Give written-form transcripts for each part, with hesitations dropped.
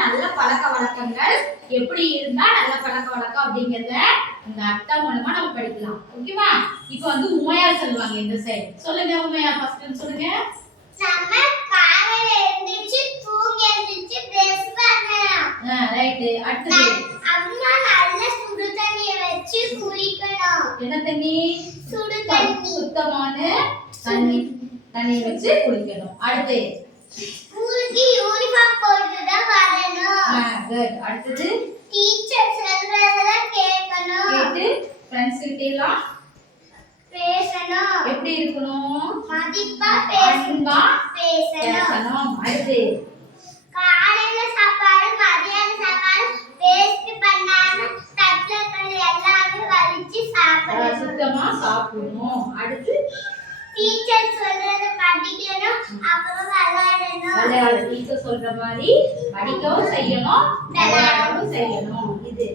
நல்ல பழக்கவழக்கங்கள் எப்படி இருந்தா நல்ல பழக்கவழக்கம் அப்படிங்கறத இந்த அர்த்தம் மூலமா நம்ம படிக்கலாம். ஓகேவா? இப்போ வந்து உமையார் சொல்லுவாங்க இந்த சைடு. சொல்லுங்க உமையார் ஃபர்ஸ்ட் சொல்லுங்க. நம்ம காலையில எழுந்திருச்சு தூங்கி எழுந்திருச்சு பிரஷ் பண்ணணும். ரைட். அடுத்து அம்மா நல்ல சுடு தண்ணியை வச்சு குளிக்கணும். என்ன தண்ணி? சுடு தண்ணி. சுத்தமான தண்ணி வச்சு குளிக்கணும். அடுத்து ஸ்கூலுக்கு யூனிஃபார்ம் போட்டு தான் வரணும். குட். அடுத்து டீச்சர் சொல்றதெல்லாம் கேட்கணும். கேட்டு ஃப்ரெண்ட்ஸ் கிட்ட எல்லாம் பேசணும். எப்படி இருக்கணும்? மதிப்பா பேசணும். அடுத்து காலையில சாப்பாடு மதியான சாப்பாடு வேஸ்ட் பண்ணாம தட்டுல இருக்கிறது எல்லாமே வலிச்சு சாப்பிடணும். சுத்தமா சாப்பிடணும். அடுத்து டீச்சர் சொல்றத படிக்கணும். அப்புறம் விளையாடணும். டீச்சர் சொல்ற மாதிரி படிக்கவும் செய்யணும், விளையாடவும் செய்யணும். இது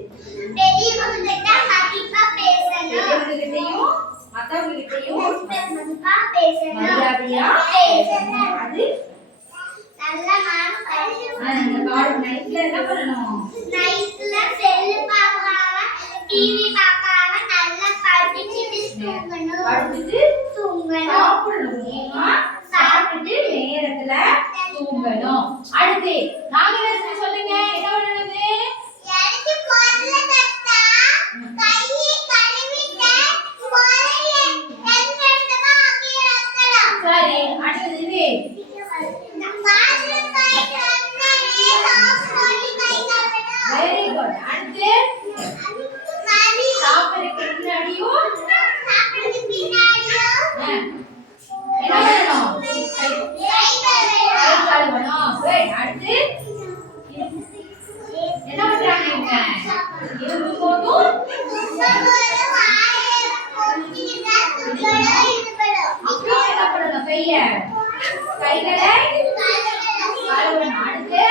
பெரியவங்க கிட்ட மதிப்பா பேசணும். பெரியவங்ககிட்டயும் மத்தவங்ககிட்டயும் மதிப்பா பேசணும். மரியாதையா பேசணும். அது நல்ல மார்க் பண்ணணும். இந்த கால் நைட்ல என்ன பண்ணணும்? நைட்ல செல் பார்க்காம டிவி பார்க்காம நல்லா படிச்சிட்டு தூங்கணும். படிச்சிட்டு சாப்பிடணும். சாப்பிட்டு நேரத்துல தூங்கணும். அடுத்து நாகலட்சுமி சொல்லுங்க. என்ன பண்ணணுது? எனக்கு முதல்ல தட்டா கையை கழுவிட்டு முதல்ல எங்கெங்கமா ஆக்கி வைக்கணும். சரி. அடுத்து இது வெரி குட். அடுத்து சாப்பிடுறதுக்கு முன்னாடியும் என்ன பண்ணணும்? கை கழுவணும். குட். அடுத்து என்ன பண்றாங்க இவங்க? இருக்கும் போதும் அப்புறம் என்ன பண்ணணும்? கைகளை கழுவணும். அடுத்து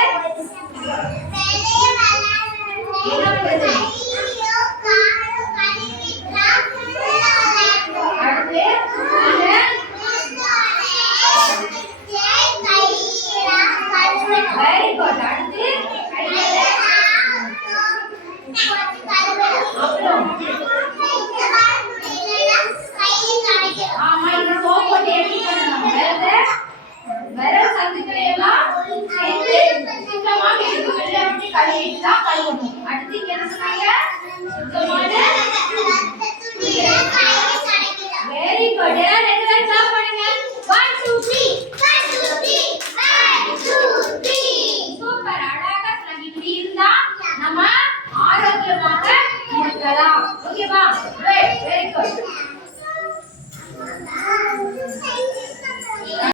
என்ன பண்றது? அடுத்து வெரி குட். அடுத்து ஆமா இந்த சோப் போட்டு எப்படி பண்ணணும்? விரல் சந்துக்களை எல்லாம் சேர்த்து சுத்தமா வெளில விட்டு கழுவிட்டு தான் கழுவணும். அடுத்து என்ன சொன்னாங்க? சுத்தமான வெரி குட். எல்லாம் ரெண்டு பேரும் கிளாப் பண்ணுங்க. 1 2 3 சூப்பர். அழகா சொன்னாங்க. இப்படி இருந்தா நம்ம ஆரோக்கியமாக இருக்கலாம். ஓகேவா? Very good.